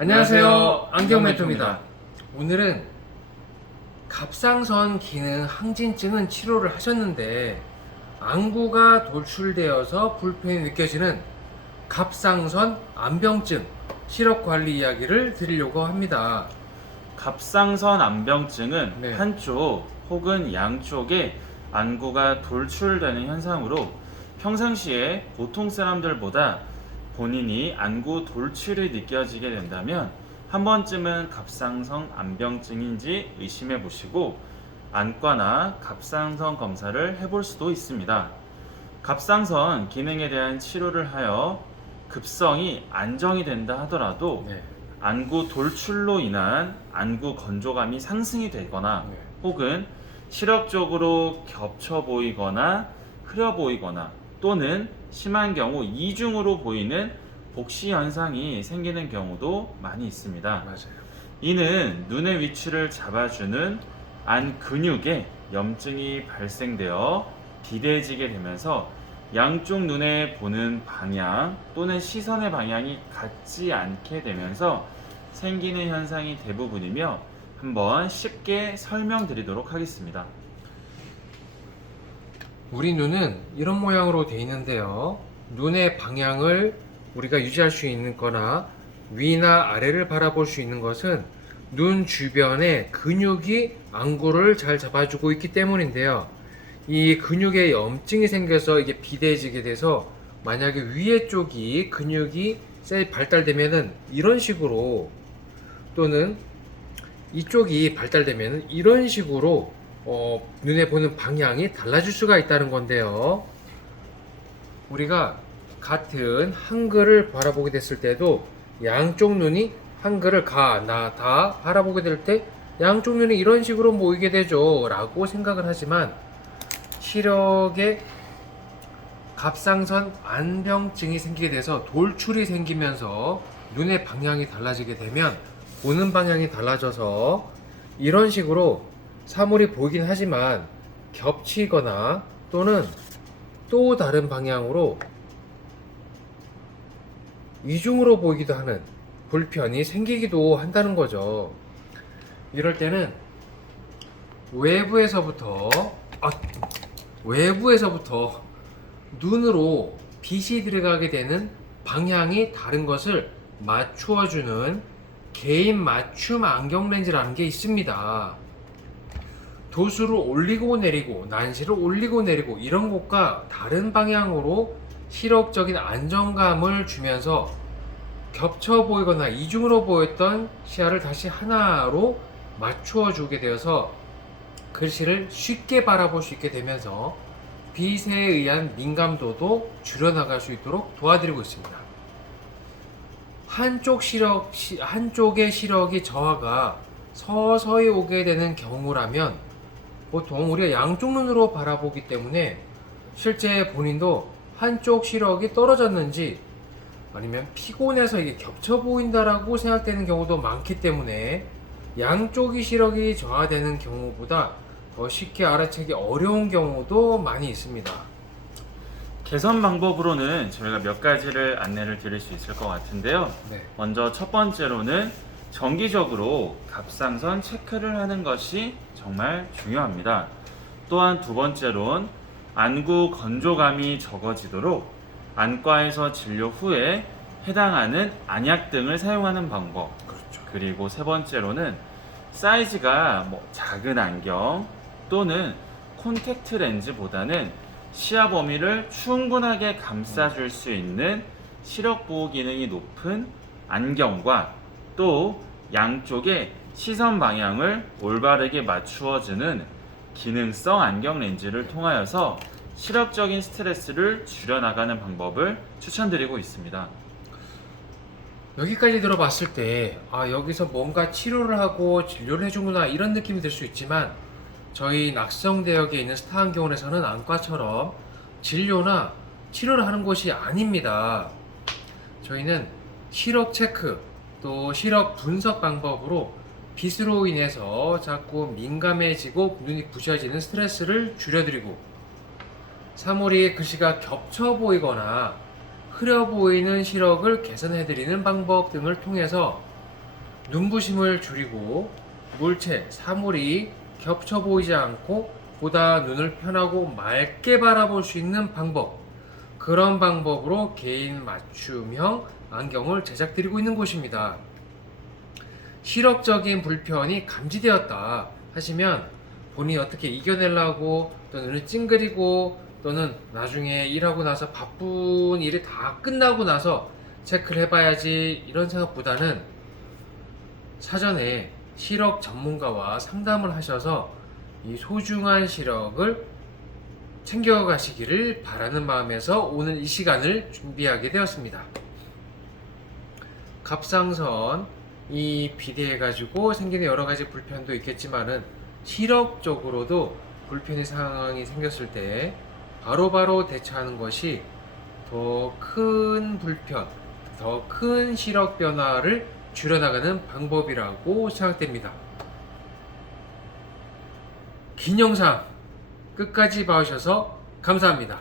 안녕하세요. 안경멘토입니다. 오늘은 갑상선 기능 항진증은 치료를 하셨는데 안구가 돌출되어서 불편이 느껴지는 갑상선 안병증 시력 관리 이야기를 드리려고 합니다. 갑상선 안병증은 네. 한쪽 혹은 양쪽에 안구가 돌출되는 현상으로 평상시에 보통 사람들보다 본인이 안구 돌출이 느껴지게 된다면 한 번쯤은 갑상선 안병증인지 의심해 보시고 안과나 갑상선 검사를 해볼 수도 있습니다. 갑상선 기능에 대한 치료를 하여 급성이 안정이 된다 하더라도 네. 안구 돌출로 인한 안구 건조감이 상승이 되거나 네. 혹은 시력적으로 겹쳐 보이거나 흐려 보이거나 또는 심한 경우 이중으로 보이는 복시 현상이 생기는 경우도 많이 있습니다. 맞아요. 이는 눈의 위치를 잡아주는 안 근육에 염증이 발생되어 비대해지게 되면서 양쪽 눈에 보는 방향 또는 시선의 방향이 같지 않게 되면서 생기는 현상이 대부분이며 한번 쉽게 설명드리도록 하겠습니다. 우리 눈은 이런 모양으로 되어 있는데요. 눈의 방향을 우리가 유지할 수 있는 거나 위나 아래를 바라볼 수 있는 것은 눈 주변에 근육이 안구를 잘 잡아주고 있기 때문인데요. 이 근육에 염증이 생겨서 이게 비대해지게 돼서 만약에 위에 쪽이 근육이 발달되면은 이런 식으로 또는 이쪽이 발달되면 이런 식으로 눈에 보는 방향이 달라질 수가 있다는 건데요. 우리가 같은 한글을 바라보게 됐을 때도 양쪽 눈이 한글을 가, 나, 다 바라보게 될 때 양쪽 눈이 이런 식으로 모이게 되죠 라고 생각을 하지만 시력에 갑상선 안병증이 생기게 돼서 돌출이 생기면서 눈의 방향이 달라지게 되면 보는 방향이 달라져서 이런 식으로 사물이 보이긴 하지만 겹치거나 또는 또 다른 방향으로 이중으로 보이기도 하는 불편이 생기기도 한다는 거죠. 이럴 때는 외부에서부터 외부에서부터 눈으로 빛이 들어가게 되는 방향이 다른 것을 맞추어주는 개인 맞춤 안경 렌즈라는 게 있습니다. 도수를 올리고 내리고 난시를 올리고 내리고 이런 것과 다른 방향으로 시력적인 안정감을 주면서 겹쳐 보이거나 이중으로 보였던 시야를 다시 하나로 맞추어 주게 되어서 글씨를 쉽게 바라볼 수 있게 되면서 빛에 의한 민감도도 줄여나갈 수 있도록 도와드리고 있습니다. 한쪽의 시력이 저하가 서서히 오게 되는 경우라면 보통 우리가 양쪽 눈으로 바라보기 때문에 실제 본인도 한쪽 시력이 떨어졌는지 아니면 피곤해서 이게 겹쳐 보인다라고 생각되는 경우도 많기 때문에 양쪽의 시력이 저하되는 경우보다 더 쉽게 알아채기 어려운 경우도 많이 있습니다. 개선 방법으로는 저희가 몇 가지를 안내를 드릴 수 있을 것 같은데요. 네. 먼저 첫 번째로는 정기적으로 갑상선 체크를 하는 것이 정말 중요합니다. 또한 두 번째로는 안구 건조감이 적어지도록 안과에서 진료 후에 해당하는 안약 등을 사용하는 방법. 그렇죠. 그리고 세 번째로는 사이즈가 작은 안경 또는 콘택트 렌즈보다는 시야 범위를 충분하게 감싸줄 수 있는 시력 보호 기능이 높은 안경과 또 양쪽의 시선 방향을 올바르게 맞추어주는 기능성 안경 렌즈를 통하여서 시력적인 스트레스를 줄여나가는 방법을 추천드리고 있습니다. 여기까지 들어봤을 때 여기서 뭔가 치료를 하고 진료를 해주구나 이런 느낌이 들 수 있지만 저희 낙성대역에 있는 스타안경원에서는 안과처럼 진료나 치료를 하는 곳이 아닙니다. 저희는 시력 체크 또 시력 분석 방법으로 빛으로 인해서 자꾸 민감해지고 눈이 부셔지는 스트레스를 줄여드리고 사물이 글씨가 겹쳐 보이거나 흐려 보이는 시력을 개선해드리는 방법 등을 통해서 눈부심을 줄이고 물체, 사물이 겹쳐 보이지 않고 보다 눈을 편하고 맑게 바라볼 수 있는 방법, 그런 방법으로 개인 맞춤형 안경을 제작드리고 있는 곳입니다. 시력적인 불편이 감지되었다 하시면 본인이 어떻게 이겨내려고 또 눈을 찡그리고 또는 나중에 일하고 나서 바쁜 일이 다 끝나고 나서 체크를 해봐야지 이런 생각보다는 사전에 시력 전문가와 상담을 하셔서 이 소중한 시력을 챙겨가시기를 바라는 마음에서 오늘 이 시간을 준비하게 되었습니다. 갑상선이 비대해가지고 생기는 여러 가지 불편도 있겠지만은 시력적으로도 불편의 상황이 생겼을 때 바로바로 대처하는 것이 더 큰 불편, 더 큰 시력 변화를 줄여나가는 방법이라고 생각됩니다. 긴 영상 끝까지 봐주셔서 감사합니다.